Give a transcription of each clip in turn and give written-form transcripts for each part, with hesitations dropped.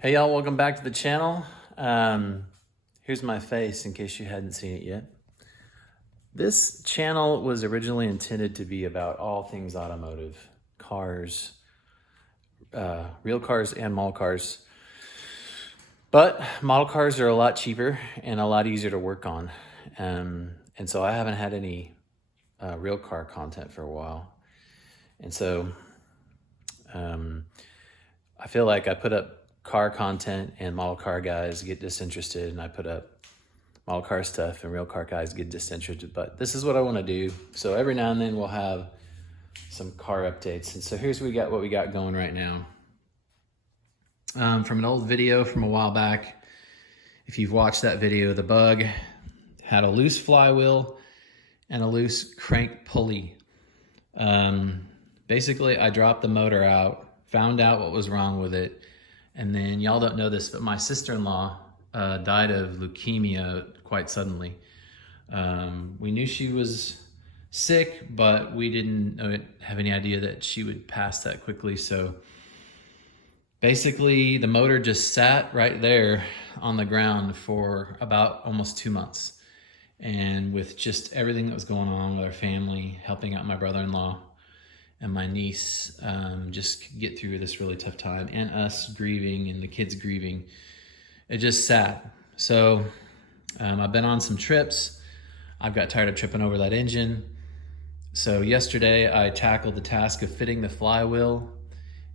Hey y'all, welcome back to the channel. Here's my face in case you hadn't seen it yet. This channel was originally intended to be about all things automotive, cars, real cars and model cars. But model cars are a lot cheaper and a lot easier to work on. And so I haven't had any real car content for a while. And so I feel like I put up car content and model car guys get disinterested, and I put up model car stuff and real car guys get disinterested. But this is what I want to do. So every now and then we'll have some car updates. And so here's what we got going right now. From an old video from a while back, if you've watched that video, the Bug had a loose flywheel and a loose crank pulley. Basically, I dropped the motor out, found out what was wrong with it, and then y'all don't know this, but my sister-in-law died of leukemia quite suddenly. We knew she was sick, but we didn't have any idea that she would pass that quickly. So basically, the motor just sat right there on the ground for about almost 2 months. And with just everything that was going on with our family, helping out my brother-in-law and my niece just get through this really tough time, and us grieving and the kids grieving, it just sat. So I've been on some trips. I've got tired of tripping over that engine. So yesterday I tackled the task of fitting the flywheel.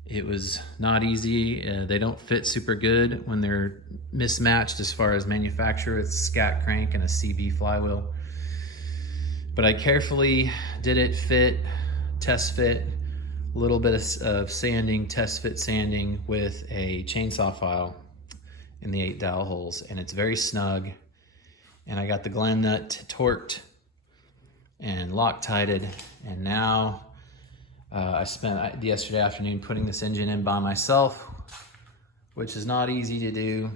It was not easy. They don't fit super good when they're mismatched as far as manufacturer. It's a scat crank and a CB flywheel. But I carefully did it fit, test fit, a little bit of sanding, test fit sanding with a chainsaw file in the 8 dowel holes, and it's very snug. And I got the Glen nut torqued and Loctited, and now I spent yesterday afternoon putting this engine in by myself, which is not easy to do.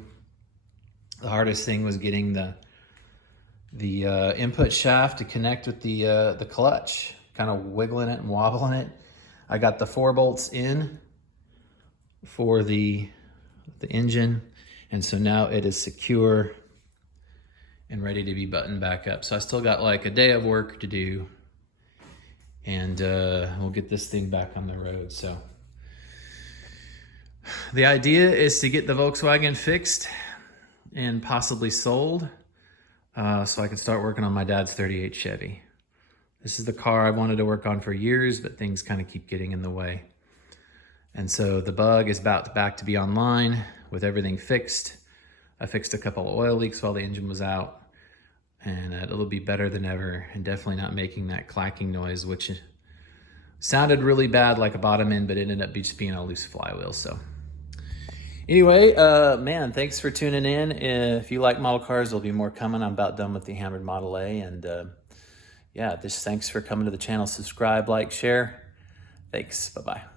The hardest thing was getting the input shaft to connect with the clutch, kind of wiggling it and wobbling it. I got the 4 bolts in for the engine, and so now it is secure and ready to be buttoned back up. So I still got like a day of work to do, and we'll get this thing back on the road. So the idea is to get the Volkswagen fixed and possibly sold, so I can start working on my dad's 38 Chevy. This is the car I wanted to work on for years, but things kind of keep getting in the way. And so the Bug is back to be online with everything fixed. I fixed a couple of oil leaks while the engine was out, and it'll be better than ever, and definitely not making that clacking noise, which sounded really bad like a bottom end, but it ended up just being a loose flywheel. So anyway, man, thanks for tuning in. If you like model cars, there'll be more coming. I'm about done with the Hammered Model A, and yeah, just thanks for coming to the channel. Subscribe, like, share. Thanks. Bye-bye.